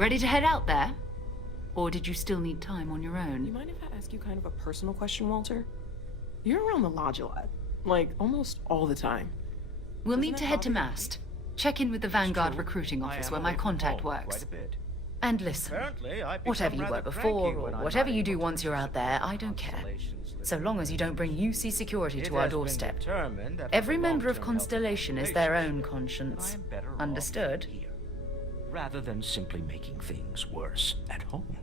Ready to head out there? Or did you still need time on your You own? mind if I ask you kind of a personal question, Walter? You're around the lodge a lot. Like, almost all the time. We'll Doesn't need that to head to bother you? Mast. Check in with the Vanguard true. recruiting I office am where my away from contact home works. quite a bit. And listen, Apparently, I've whatever become you were rather before, cranky or when I'm whatever not you do able to once you're out there, I participate in don't care. Constellation's So long as you don't bring UC security It to our has been doorstep. determined that for Every the member of long-term health Constellation is the their own relationship, conscience. I am better off Understood? here, rather than simply making things worse at home.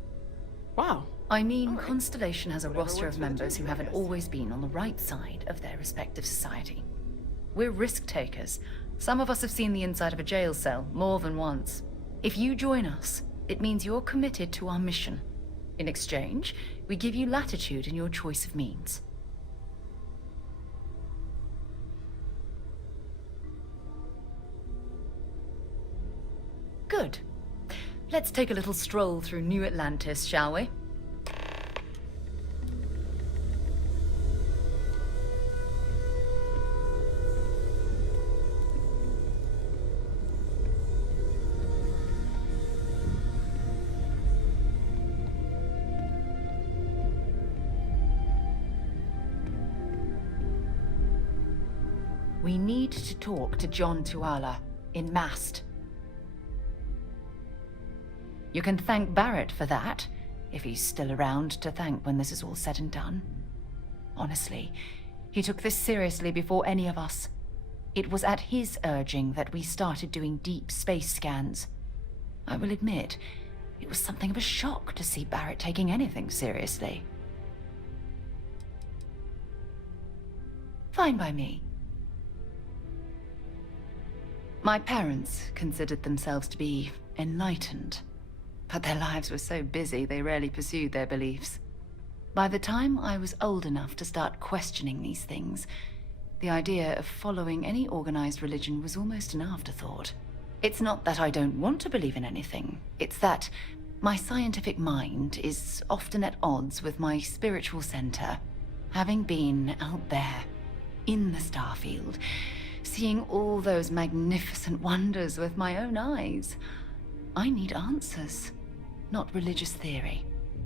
Wow. I mean, All right. Constellation has a Whatever roster works of for the members two who of you, I haven't guess. always been on the right side of their respective society. We're risk takers. Some of us have seen the inside of a jail cell more than once. If you join us, it means you're committed to our mission. In exchange, we give you latitude in your choice of means. Good. Let's take a little stroll through New Atlantis, shall we? We need to talk to John Tuala in Mast. You can thank Barrett for that, if he's still around to thank when this is all said and done. Honestly, he took this seriously before any of us. It was at his urging that we started doing deep space scans. I will admit, it was something of a shock to see Barrett taking anything seriously. Fine by me. My parents considered themselves to be enlightened, but their lives were so busy they rarely pursued their beliefs. By the time I was old enough to start questioning these things, the idea of following any organized religion was almost an afterthought. It's not that I don't want to believe in anything, it's that my scientific mind is often at odds with my spiritual center. Having been out there, in the Starfield, seeing all those magnificent wonders with my own eyes, I need answers, not religious theory.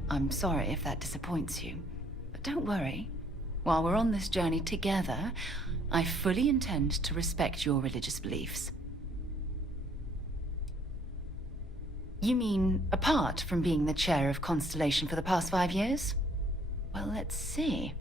I'm sorry if that disappoints you, but don't worry. While we're on this journey together, I fully intend to respect your religious beliefs. You mean apart from being the chair of Constellation for the past 5 years? Well, let's see.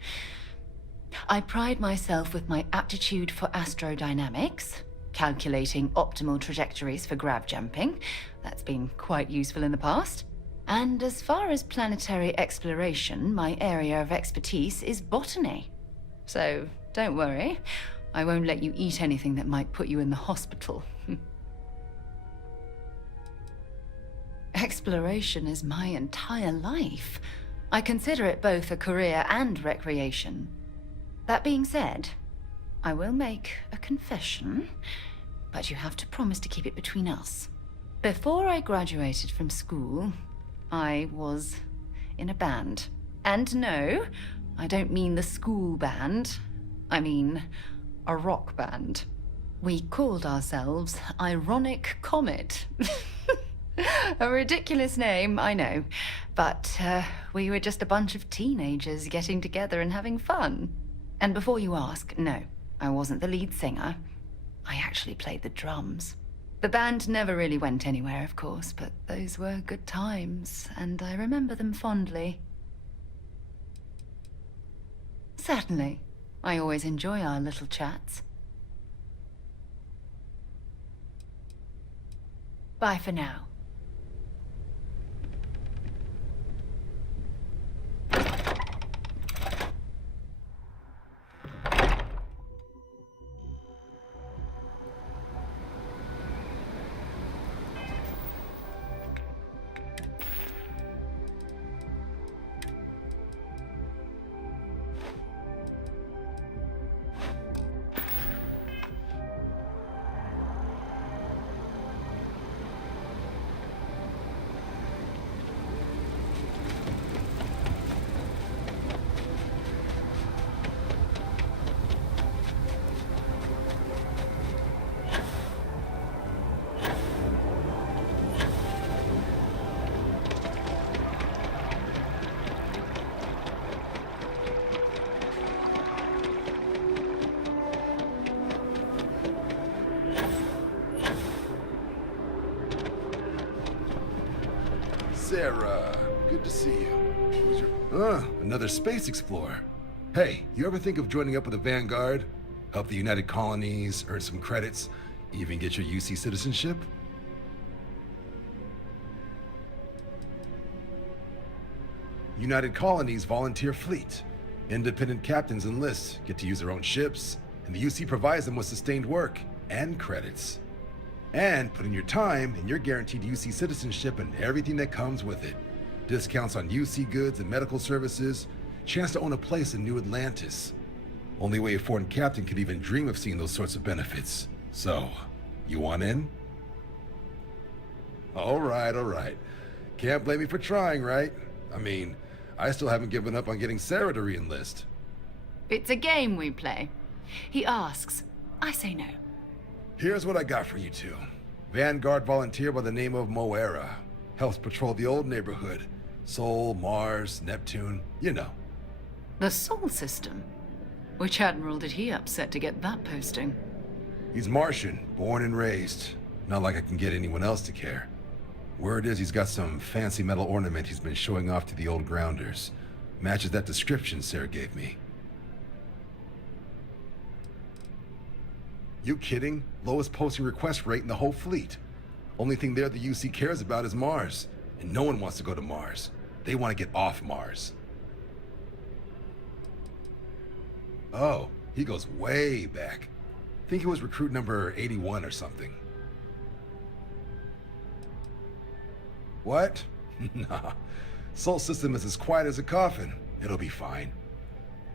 I pride myself with my aptitude for astrodynamics, calculating optimal trajectories for grav jumping. That's been quite useful in the past. And as far as planetary exploration, my area of expertise is botany. So don't worry, I won't let you eat anything that might put you in the hospital. Exploration is my entire life. I consider it both a career and recreation. That being said, I will make a confession, but you have to promise to keep it between us. Before I graduated from school, I was in a band. And no, I don't mean the school band. I mean a rock band. We called ourselves Ironic Comet. A ridiculous name, I know. But we were just a bunch of teenagers getting together and having fun. And before you ask, no, I wasn't the lead singer. I actually played the drums. The band never really went anywhere, of course, but those were good times, and I remember them fondly. Certainly. I always enjoy our little chats. Bye for now. Sarah. Good to see you. Who's your... another space explorer. Hey, you ever think of joining up with the Vanguard? Help the United Colonies, earn some credits, even get your UC citizenship? United Colonies volunteer fleet. Independent captains enlist, get to use their own ships, and the UC provides them with sustained work and credits. And put in your time, and you're guaranteed UC citizenship and everything that comes with it. Discounts on UC goods and medical services, chance to own a place in New Atlantis. Only way a foreign captain could even dream of seeing those sorts of benefits. So, you want in? All right. Can't blame me for trying, right? I mean, I still haven't given up on getting Sarah to re-enlist. It's a game we play. He asks, I say no. Here's what I got for you two. Vanguard volunteer by the name of Moera. Helps patrol the old neighborhood. Sol, Mars, Neptune, you know. The Sol system? Which admiral did he upset to get that posting? He's Martian, born and raised. Not like I can get anyone else to care. Word is he's got some fancy metal ornament he's been showing off to the old grounders. Matches that description Sarah gave me. You kidding? Lowest posting request rate in the whole fleet. Only thing there the UC cares about is Mars. And no one wants to go to Mars. They want to get off Mars. Oh, he goes way back. Think he was recruit number 81 or something. What? Nah. Sol system is as quiet as a coffin. It'll be fine.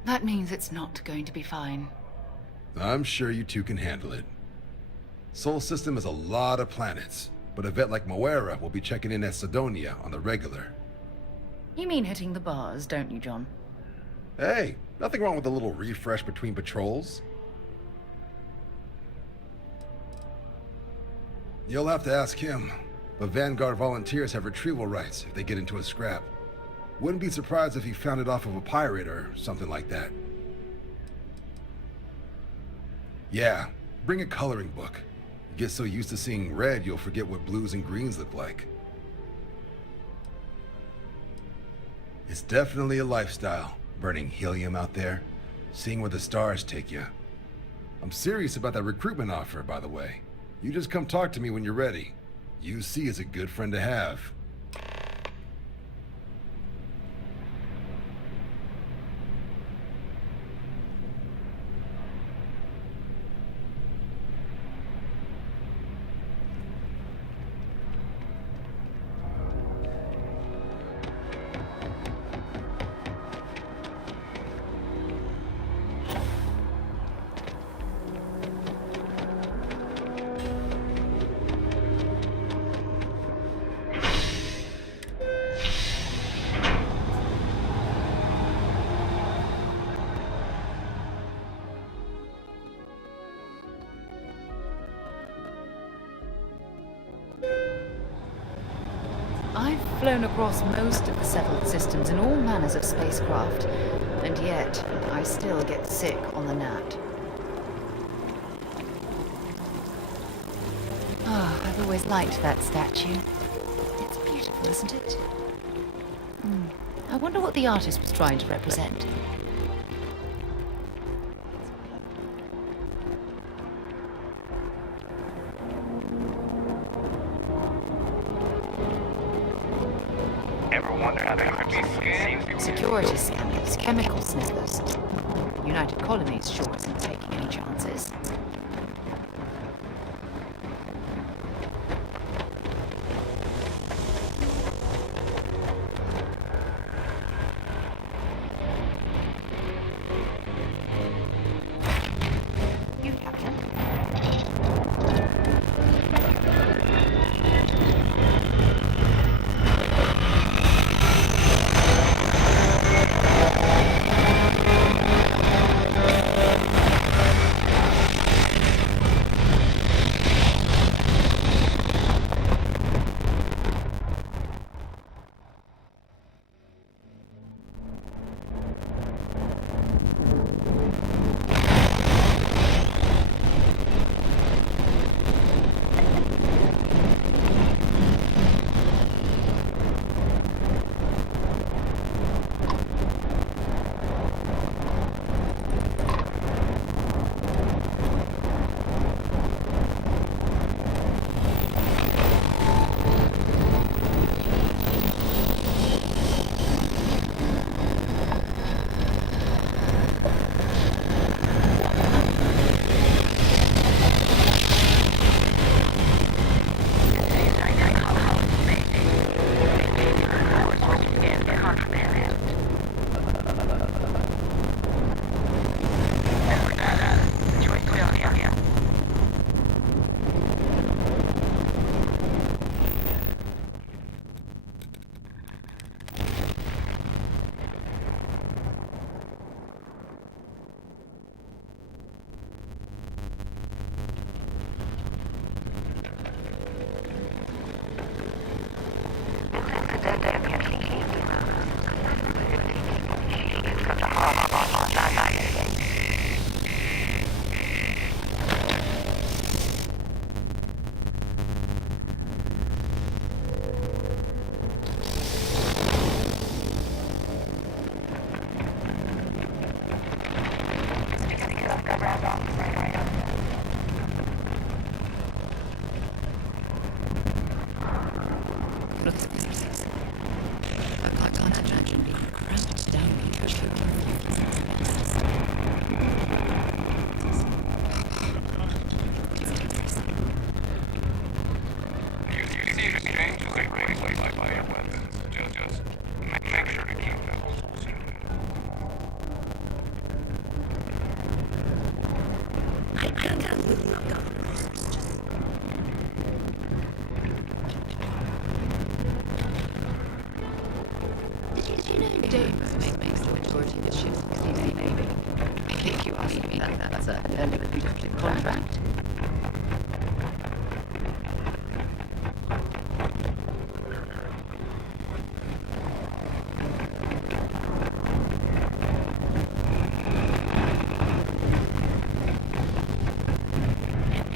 That means it's not going to be fine. I'm sure you two can handle it. Sol system is a lot of planets, but a vet like Moera will be checking in at Sidonia on the regular. You mean hitting the bars, don't you, John? Hey, nothing wrong with a little refresh between patrols. You'll have to ask him, but Vanguard volunteers have retrieval rights if they get into a scrap. Wouldn't be surprised if he found it off of a pirate or something like that. Yeah, bring a coloring book. You get so used to seeing red, you'll forget what blues and greens look like. It's definitely a lifestyle, burning helium out there, seeing where the stars take you. I'm serious about that recruitment offer, by the way. You just come talk to me when you're ready. UC is a good friend to have. I've flown across most of the settled systems in all manners of spacecraft, and yet I still get sick on the gnat. Ah, I've always liked that statue. It's beautiful, isn't it? I wonder what the artist was trying to represent. Security scanners, chemical sniffers. United Colonies sure isn't taking any chances. You, Captain.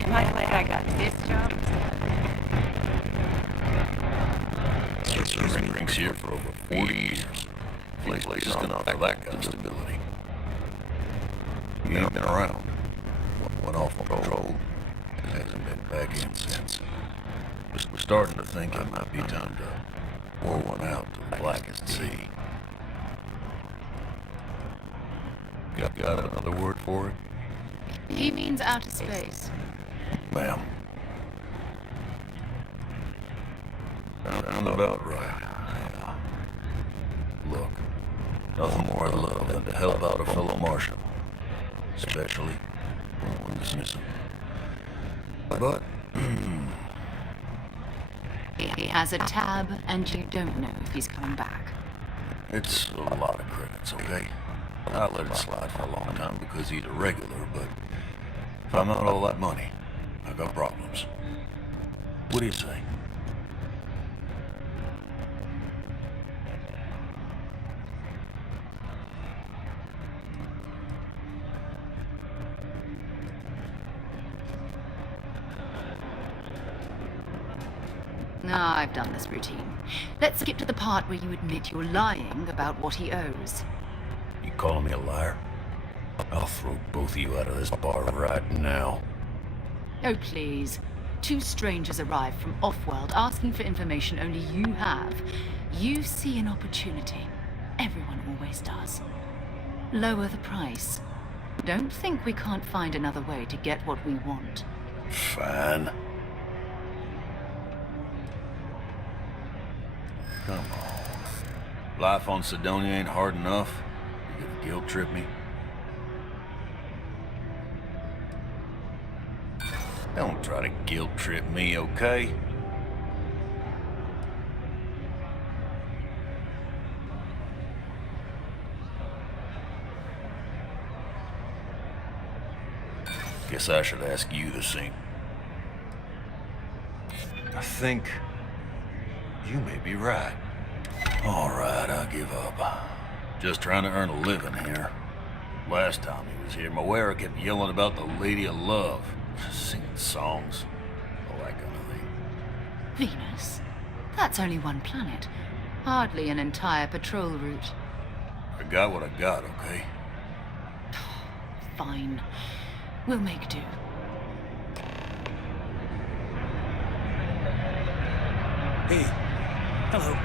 By the way, I got this job. Serving drinks here for over 40 years. Place is gonna offer that kind of stability. You ain't been around. Went off on patrol. And hasn't been back in since. We're starting to think it might be time to pour one out to the blackest sea. Got another word for it? He means outer space. Ma'am. Sounds about right. Yeah. Look, nothing more I love than to help out a fellow Martian. Especially when it's missing. But, He has a tab, and you don't know if he's coming back. it's a lot of credits, okay? I let it slide for a long time because he's a regular, but if I'm out all that money, I got problems. What do you say? No, I've done this routine. Let's skip to the part where you admit you're lying about what he owes. You calling me a liar? I'll throw both of you out of this bar right now. Oh, please. Two strangers arrive from off-world asking for information only you have. You see an opportunity. Everyone always does. Lower the price. Don't think we can't find another way to get what we want. Fine. Come on. Life on Sidonia ain't hard enough. You gonna guilt trip me? Don't try to guilt trip me, okay? Guess I should ask you the same. I think you may be right. All right, I'll give up. Just trying to earn a living here. Last time he was here, Moira kept yelling about the Lady of Love, singing songs, all that kind of thing. Venus? That's only one planet. Hardly an entire patrol route. I got what I got, okay? Fine. We'll make do. Hey. Hello.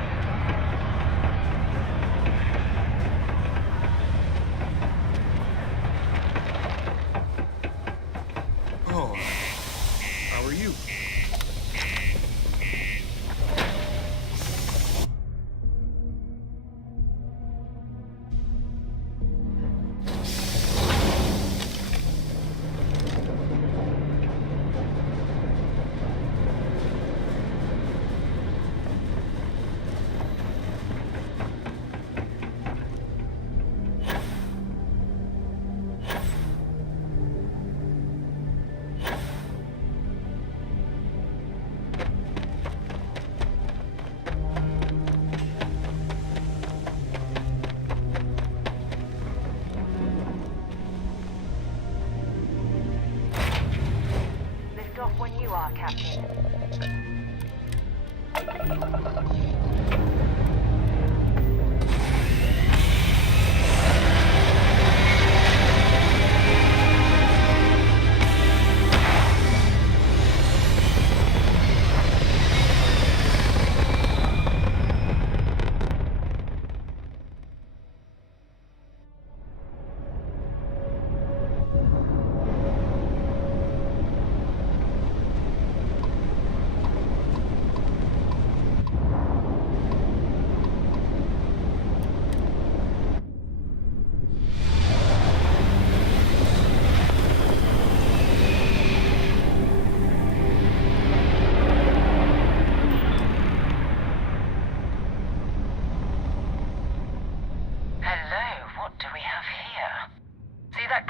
Oh. How are you? Lift off when you are, Captain.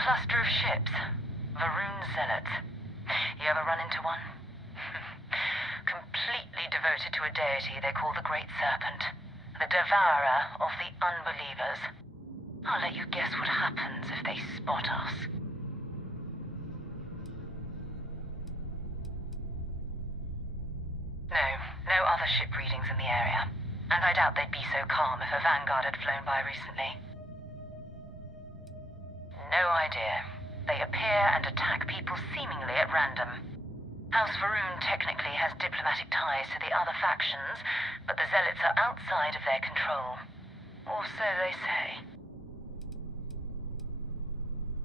cluster of ships. Varun zealots. You ever run into one? Completely devoted to a deity they call the Great Serpent. The devourer of the unbelievers. I'll let you guess what happens if they spot us. ship readings in the area, and I doubt they'd be so calm if a vanguard had flown by recently. No idea. They appear and attack people seemingly at random. House Varun technically has diplomatic ties to the other factions, but the Zealots are outside of their control. Or so they say.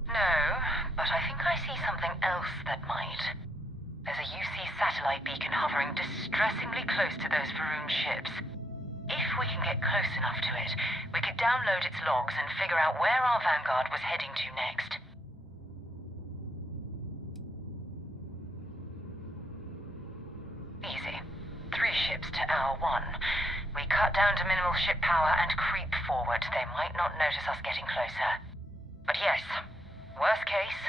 No, but I think I see something else that might. There's a UC satellite beacon hovering distressingly close to those Varun ships. If we can get close enough to it, we could download its logs and figure out where our vanguard was heading to next. Easy. 3 ships to our 1. We cut down to minimal ship power and creep forward. They might not notice us getting closer. But yes, worst case,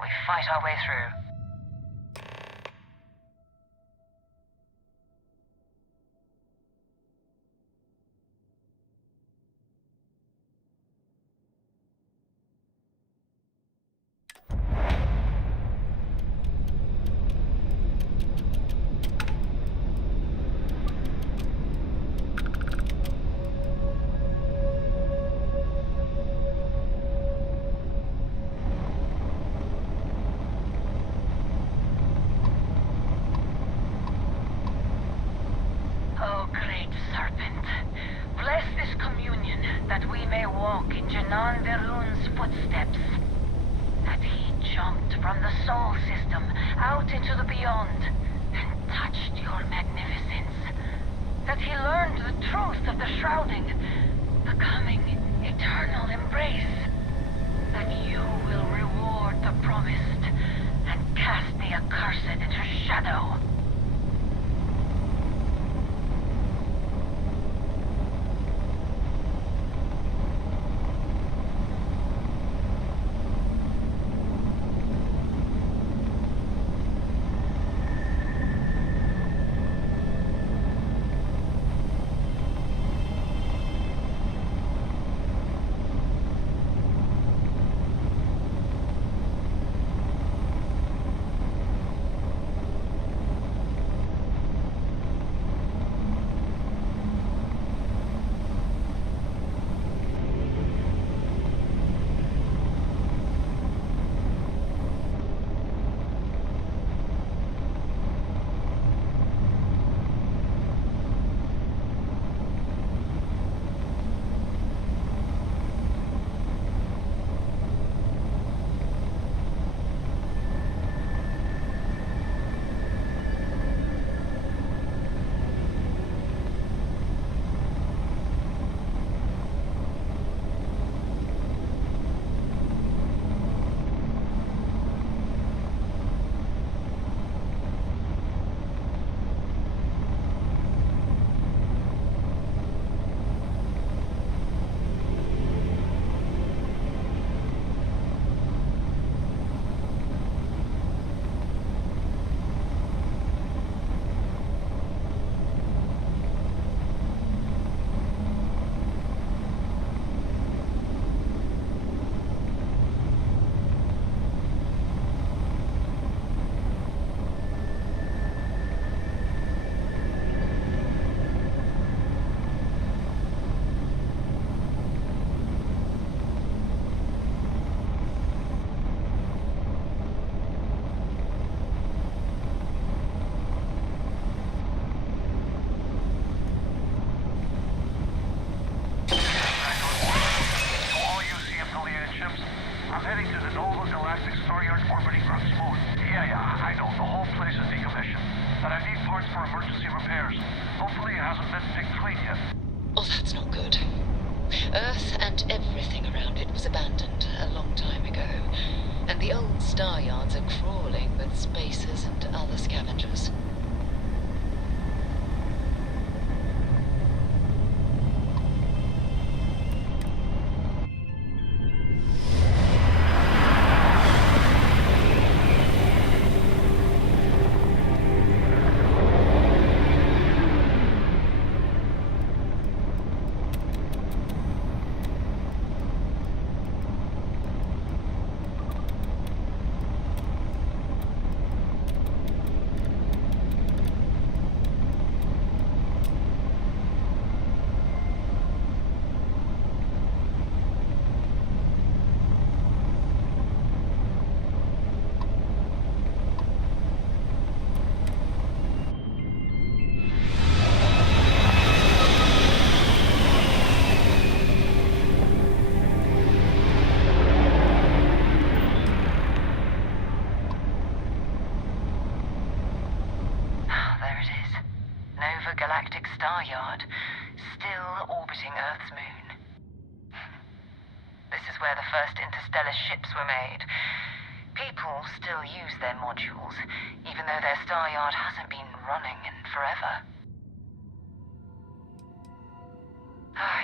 we fight our way through. Oh, great serpent, bless this communion that we may walk in Janan Verun's footsteps. That he jumped from the soul system out into the beyond and touched your magnificence. That he learned the truth of the shrouding, the coming eternal embrace. That you will reward the promised and cast the accursed into shadow. Oh, that's not good. Earth and everything around it was abandoned a long time ago, and the old star yards are crawling with spacers and other scavengers. supernova galactic star yard, still orbiting Earth's moon. This is where the first interstellar ships were made. People still use their modules, even though their star yard hasn't been running in forever.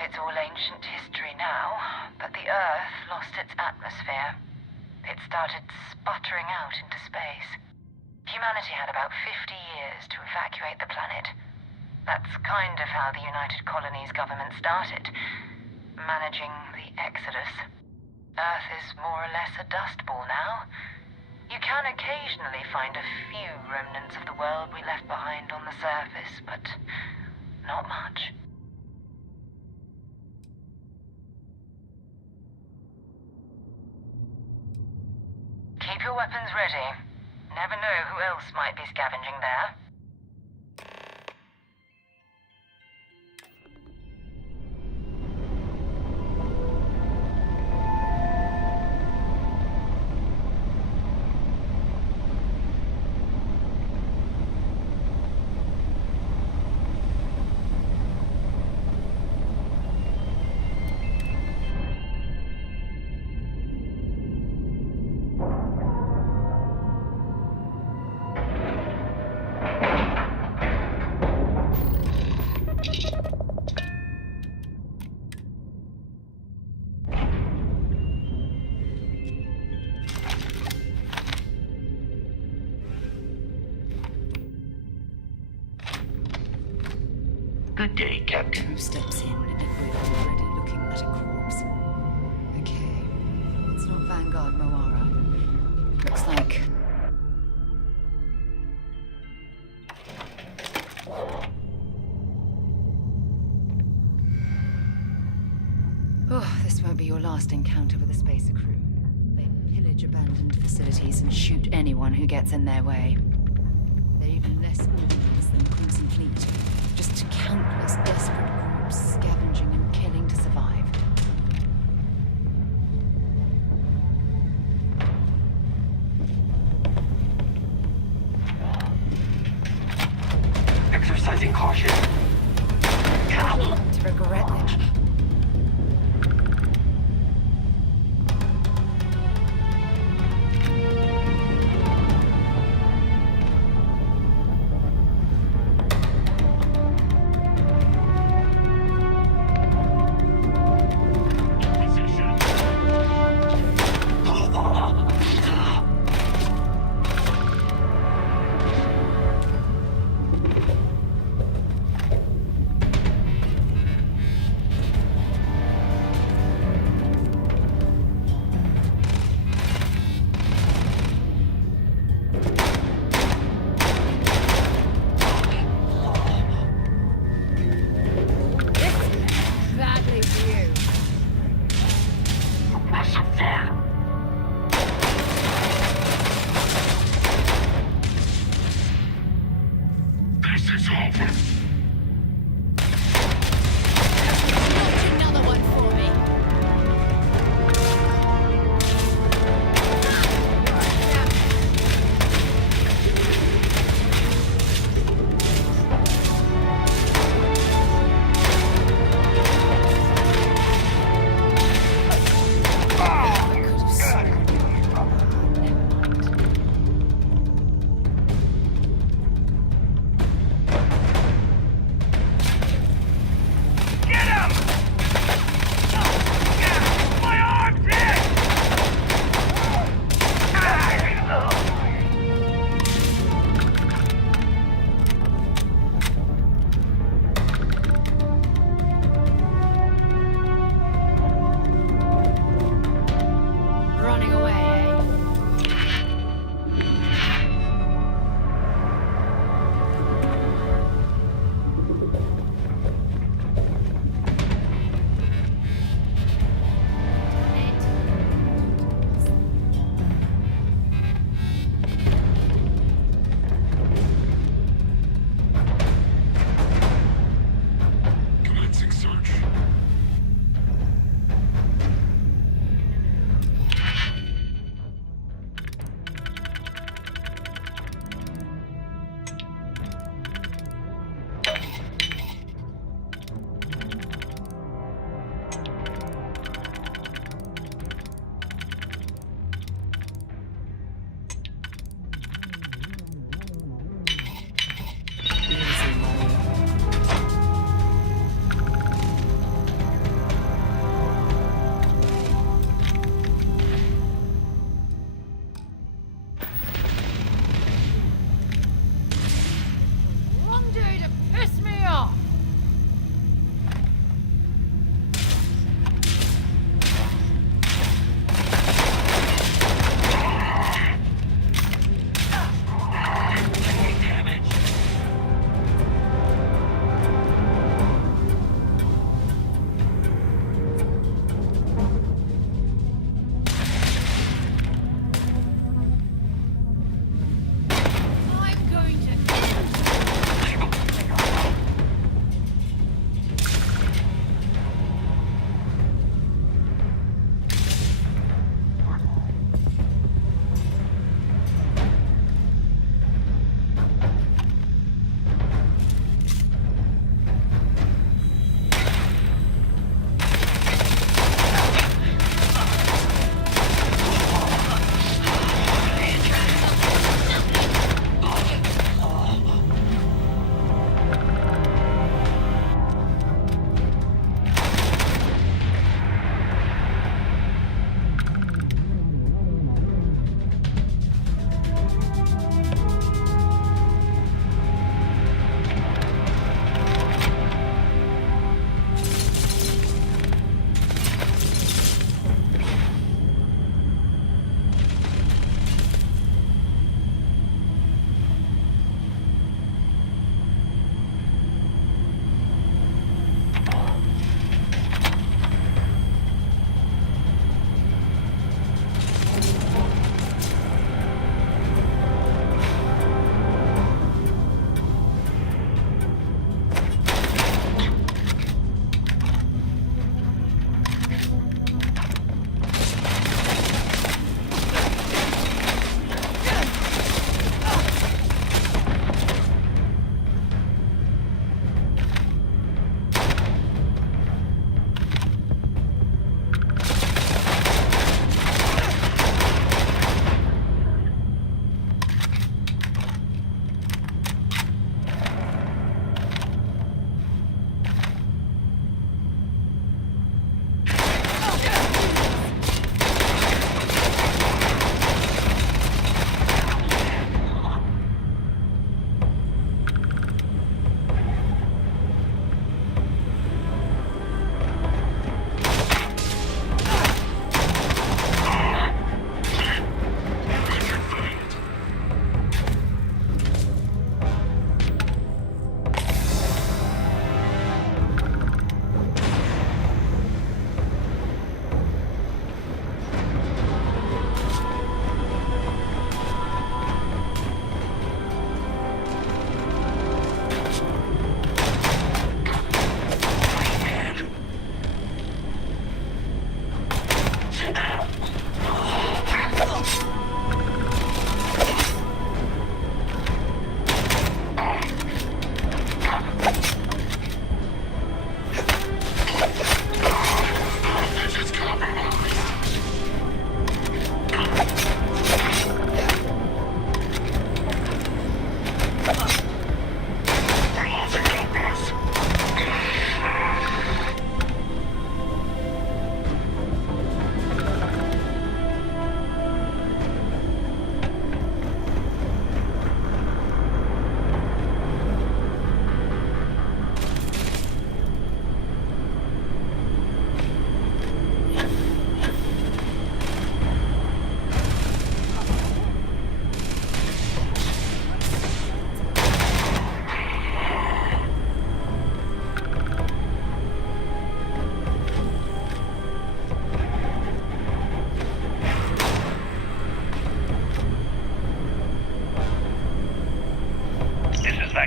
It's all ancient history now, but the Earth lost its atmosphere. It started sputtering out into space. Humanity had about 50 years to evacuate the planet. That's kind of how the United Colonies government started, managing the exodus. Earth is more or less a dust ball now. You can occasionally find a few remnants of the world we left behind on the surface, but not much. Keep your weapons ready. Never know who else might be scavenging there. Good day, Captain. Who steps in if we're already looking at a corpse? Okay. It's not Vanguard Moara. Looks like... Oh, this won't be your last encounter with a spacer crew. They pillage abandoned facilities and shoot anyone who gets in their way. They're even less organized than the Crimson Fleet. Just countless desperate groups scavenging and killing to survive. Exercising caution. To regret it.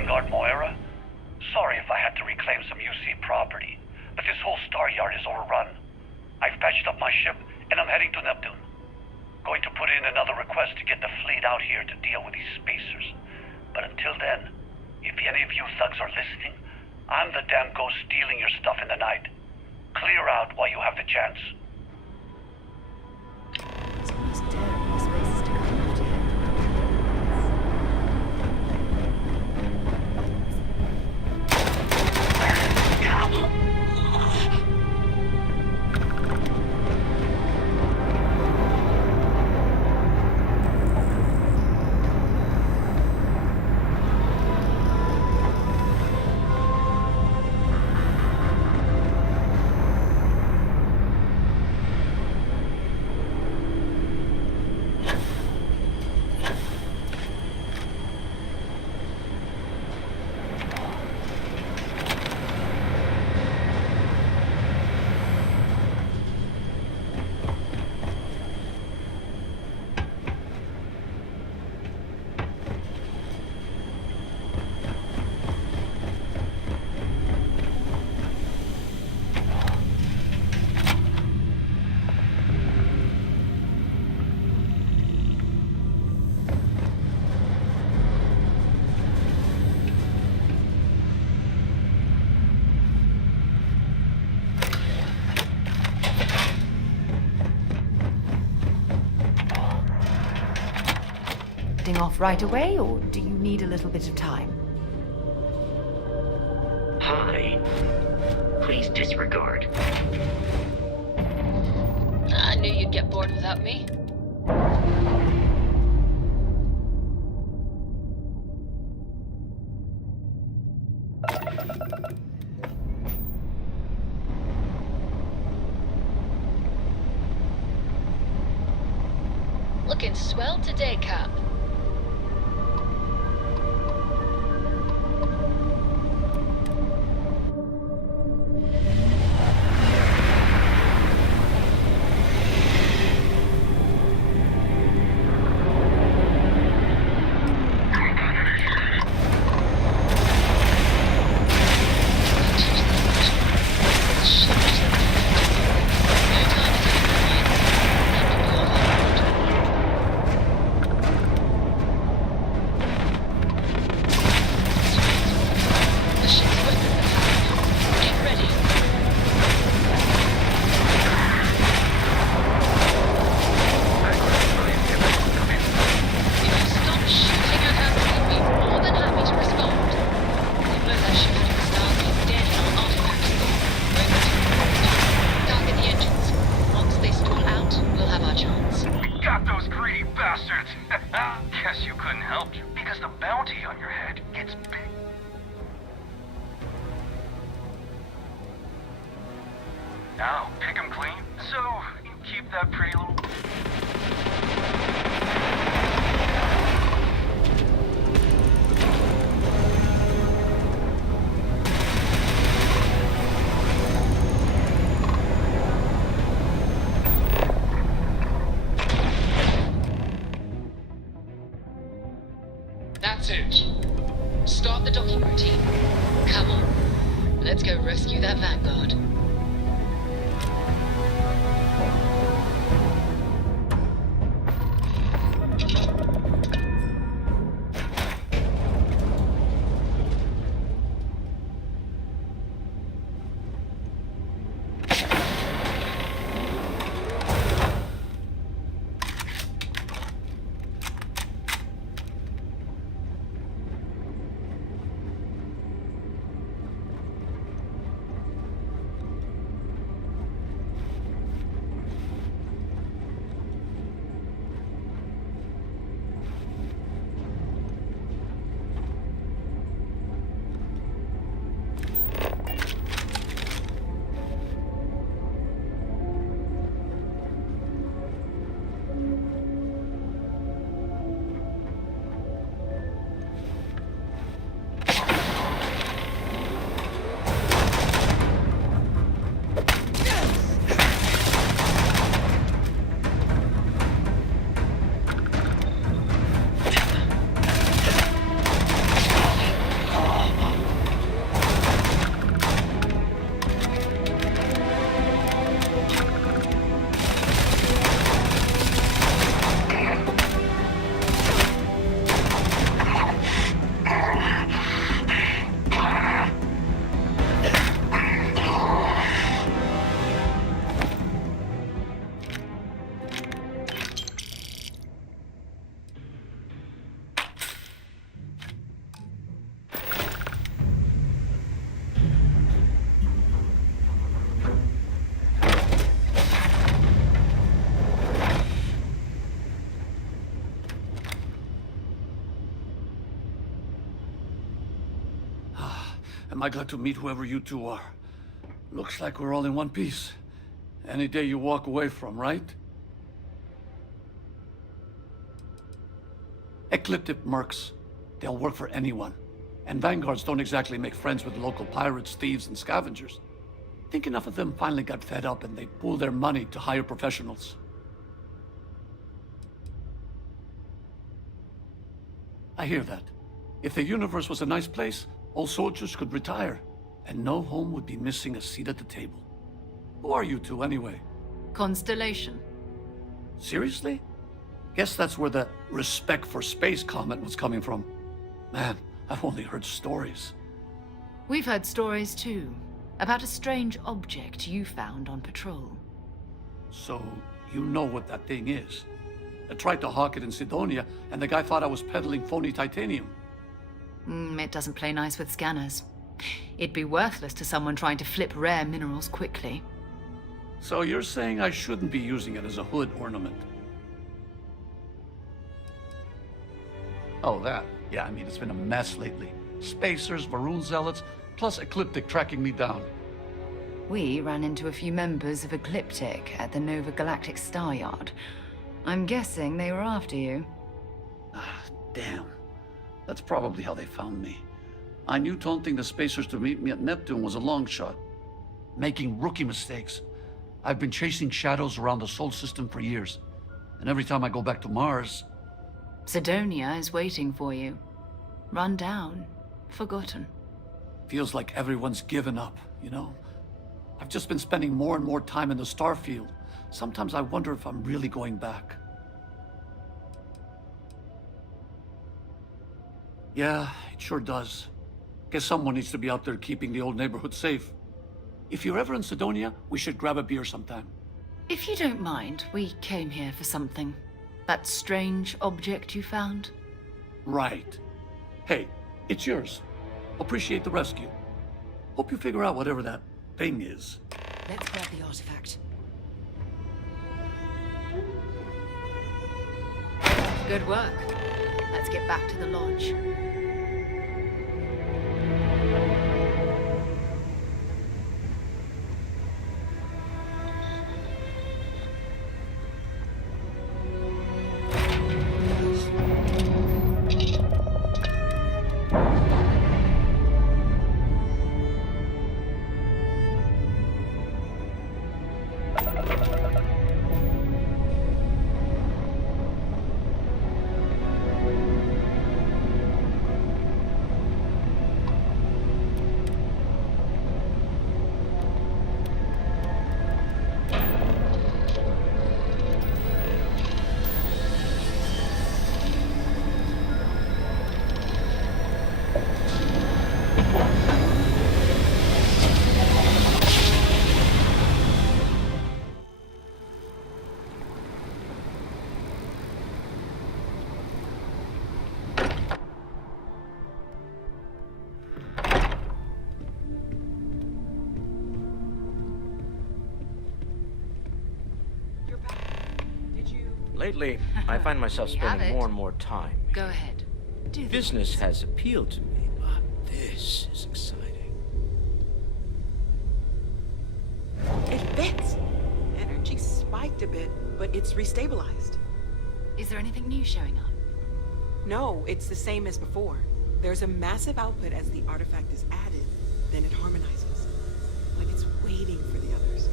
Vanguard Moira. Sorry if I had to reclaim some UC property, but this whole star yard is overrun. I've patched up my ship, and I'm heading to Neptune. Going to put in another request to get the fleet out here to deal with these spacers. But until then, if any of you thugs are listening, I'm the damn ghost stealing your stuff in the night. Clear out while you have the chance. It's almost terrible spaces to come out here. Off right away, or do you need a little bit of time? Hi. Please disregard. I knew you'd get bored without me. Looking swell today, Cap. Now, pick 'em clean. So, you keep that pretty little... That's it. Start the docking routine. Come on. Let's go rescue that Vanguard. am I glad to meet whoever you two are. Looks like we're all in one piece. Any day you walk away from, right? Ecliptic mercs. They'll work for anyone. And vanguards don't exactly make friends with local pirates, thieves, and scavengers. Think enough of them finally got fed up and they pool their money to hire professionals. I hear that. If the universe was a nice place, all soldiers could retire, and no home would be missing a seat at the table. Who are you two, anyway? Constellation. Seriously? Guess that's where the respect for space comment was coming from. Man, I've only heard stories. We've heard stories too, about a strange object you found on patrol. So, you know what that thing is? I tried to hawk it in Sidonia, and the guy thought I was peddling phony titanium. It doesn't play nice with scanners. It'd be worthless to someone trying to flip rare minerals quickly. So you're saying I shouldn't be using it as a hood ornament? Oh, that. Yeah, I mean, it's been a mess lately. Spacers, Varun zealots, plus Ecliptic tracking me down. We ran into a few members of Ecliptic at the Nova Galactic Star Yard. I'm guessing they were after you. Ah, damn. That's probably how they found me. I knew taunting the Spacers to meet me at Neptune was a long shot. Making rookie mistakes. I've been chasing shadows around the Sol system for years. And every time I go back to Mars... Sidonia is waiting for you. Run down. Forgotten. Feels like everyone's given up, you know? I've just been spending more and more time in the Starfield. Sometimes I wonder if I'm really going back. Yeah, it sure does. Guess someone needs to be out there keeping the old neighborhood safe. If you're ever in Sidonia, we should grab a beer sometime. If you don't mind, we came here for something. That strange object you found? Right. Hey, it's yours. Appreciate the rescue. Hope you figure out whatever that thing is. Let's grab the artifact. Good work. Let's get back to the lodge. Lately, I find myself spending more and more time. Go ahead. Do Business has appealed to me, but this is exciting. It fits. Energy spiked a bit, but it's restabilized. Is there anything new showing up? No, it's the same as before. There's a massive output as the artifact is added, then it harmonizes. Like it's waiting for the others.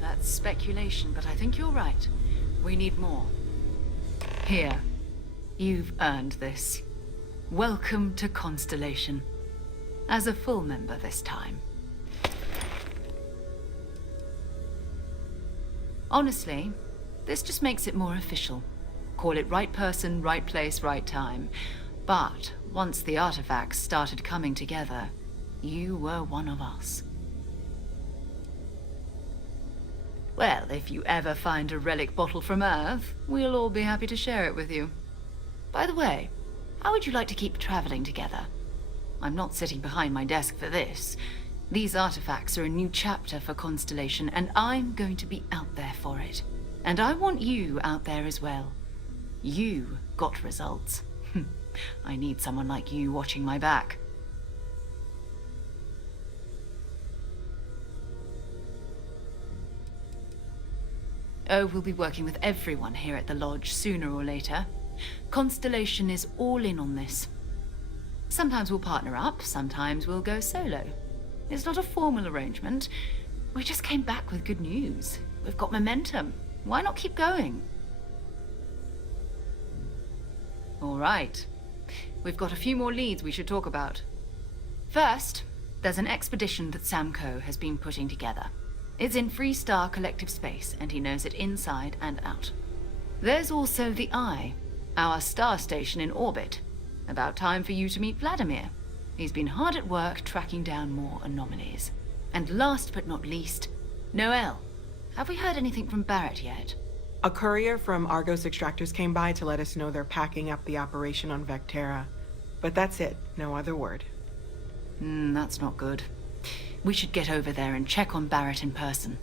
That's speculation, but I think you're right. We need more. Here. You've earned this. Welcome to Constellation. As a full member this time. Honestly, this just makes it more official. Call it right person, right place, right time. But once the artifacts started coming together, you were one of us. Well, if you ever find a relic bottle from Earth, we'll all be happy to share it with you. By the way, how would you like to keep traveling together? I'm not sitting behind my desk for this. These artifacts are a new chapter for Constellation, and I'm going to be out there for it. And I want you out there as well. You got results. I need someone like you watching my back. Oh, we'll be working with everyone here at the lodge sooner or later. Constellation is all in on this. Sometimes we'll partner up, sometimes we'll go solo. It's not a formal arrangement. We just came back with good news. We've got momentum. Why not keep going? All right. We've got a few more leads we should talk about. First, there's an expedition that Samco has been putting together. It's in Freestar Collective Space, and he knows it inside and out. There's also the Eye, our star station in orbit. About time for you to meet Vladimir. He's been hard at work tracking down more anomalies. And last but not least, Noel. Have we heard anything from Barrett yet? A courier from Argos Extractors came by to let us know they're packing up the operation on Vectera. But that's it, no other word. That's not good. We should get over there and check on Barrett in person.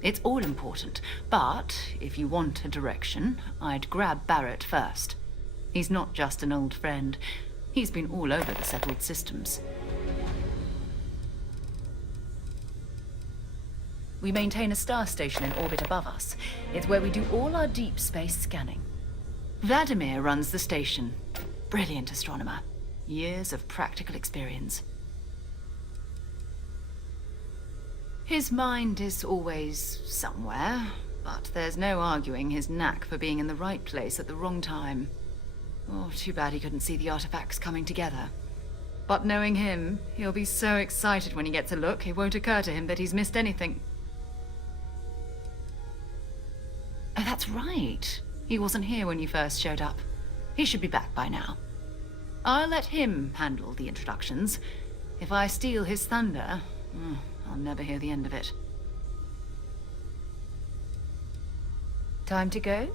It's all important, but if you want a direction, I'd grab Barrett first. He's not just an old friend. He's been all over the settled systems. We maintain a star station in orbit above us. It's where we do all our deep space scanning. Vladimir runs the station. Brilliant astronomer. Years of practical experience. His mind is always somewhere, but there's no arguing his knack for being in the right place at the wrong time. Oh, too bad he couldn't see the artifacts coming together. But knowing him, he'll be so excited when he gets a look, it won't occur to him that he's missed anything. Oh, that's right. He wasn't here when you first showed up. He should be back by now. I'll let him handle the introductions. If I steal his thunder, I'll never hear the end of it. Time to go?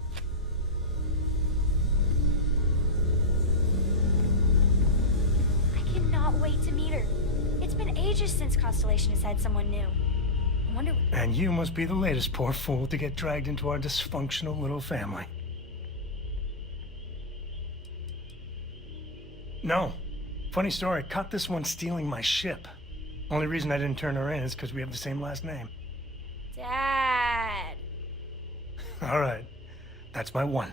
I cannot wait to meet her. It's been ages since Constellation has had someone new. I wonder... And you must be the latest poor fool to get dragged into our dysfunctional little family. No. Funny story, caught this one stealing my ship. Only reason I didn't turn her in is because we have the same last name. Dad. All right. That's my one.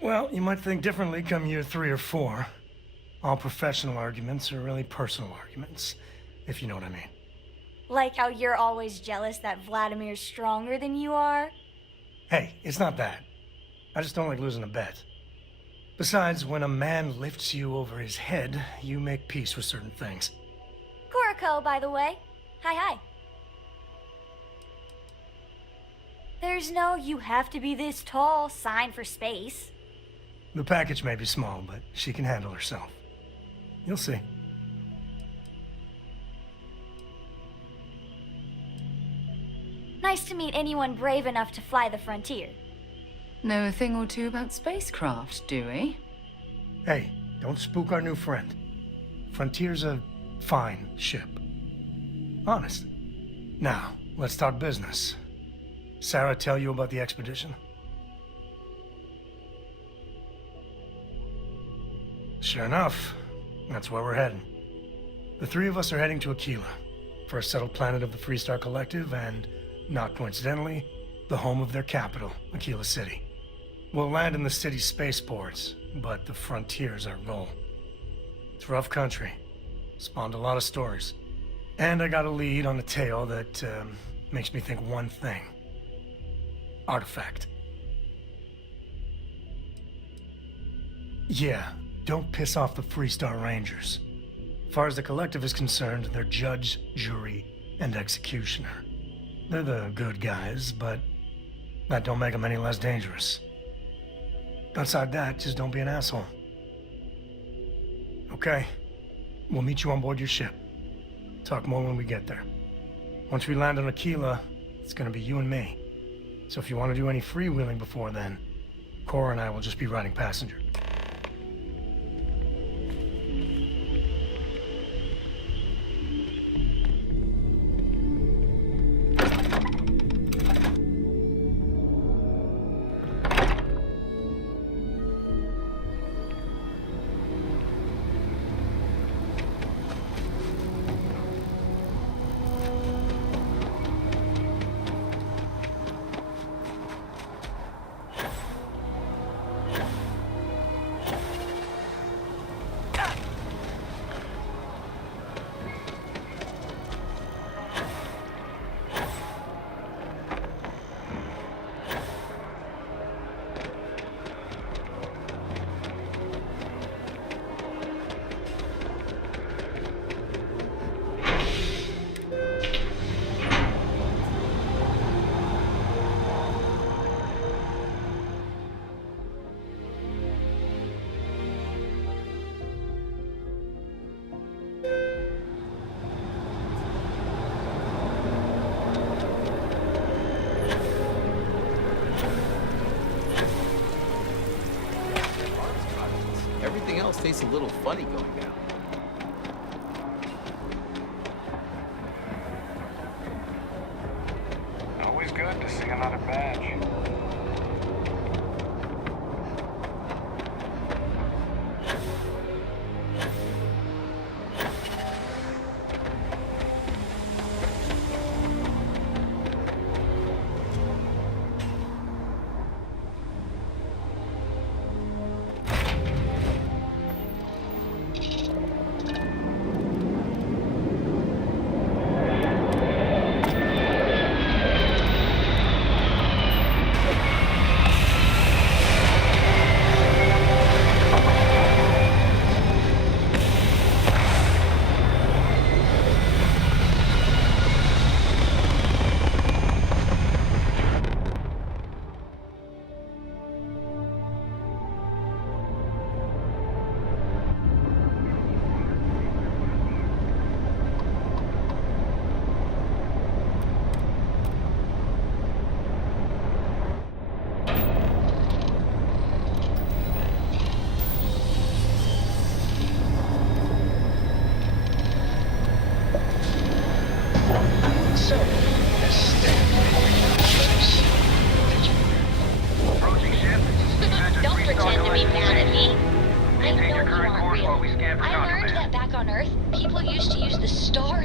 Well, you might think differently come year 3 or 4. All professional arguments are really personal arguments, if you know what I mean. Like how you're always jealous that Vladimir's stronger than you are? Hey, it's not that. I just don't like losing a bet. Besides, when a man lifts you over his head, you make peace with certain things. Koriko, by the way. Hi. There's no "you have to be this tall" sign for space. The package may be small, but she can handle herself. You'll see. Nice to meet anyone brave enough to fly the frontier. Know a thing or two about spacecraft, do we? Hey, don't spook our new friend. Frontier's a fine ship. Honest. Now, let's talk business. Sarah tell you about the expedition? Sure enough, that's where we're heading. The 3 of us are heading to Aquila, first settled planet of the Freestar Collective and, not coincidentally, the home of their capital, Aquila City. We'll land in the city's spaceports, but the frontier's our goal. It's rough country. Spawned a lot of stories. And I got a lead on a tale that makes me think one thing. Artifact. Yeah, don't piss off the Freestar Rangers. As far as the Collective is concerned, they're judge, jury, and executioner. They're the good guys, but that don't make them any less dangerous. Outside that, just don't be an asshole. Okay. We'll meet you on board your ship. Talk more when we get there. Once we land on Aquila, it's gonna be you and me. So if you want to do any freewheeling before then, Cora and I will just be riding passenger. It's a little funny going down. Always good to see another badge. Don't pretend to be mad at me. I know you aren't real. I learned that back on Earth, people used to use the star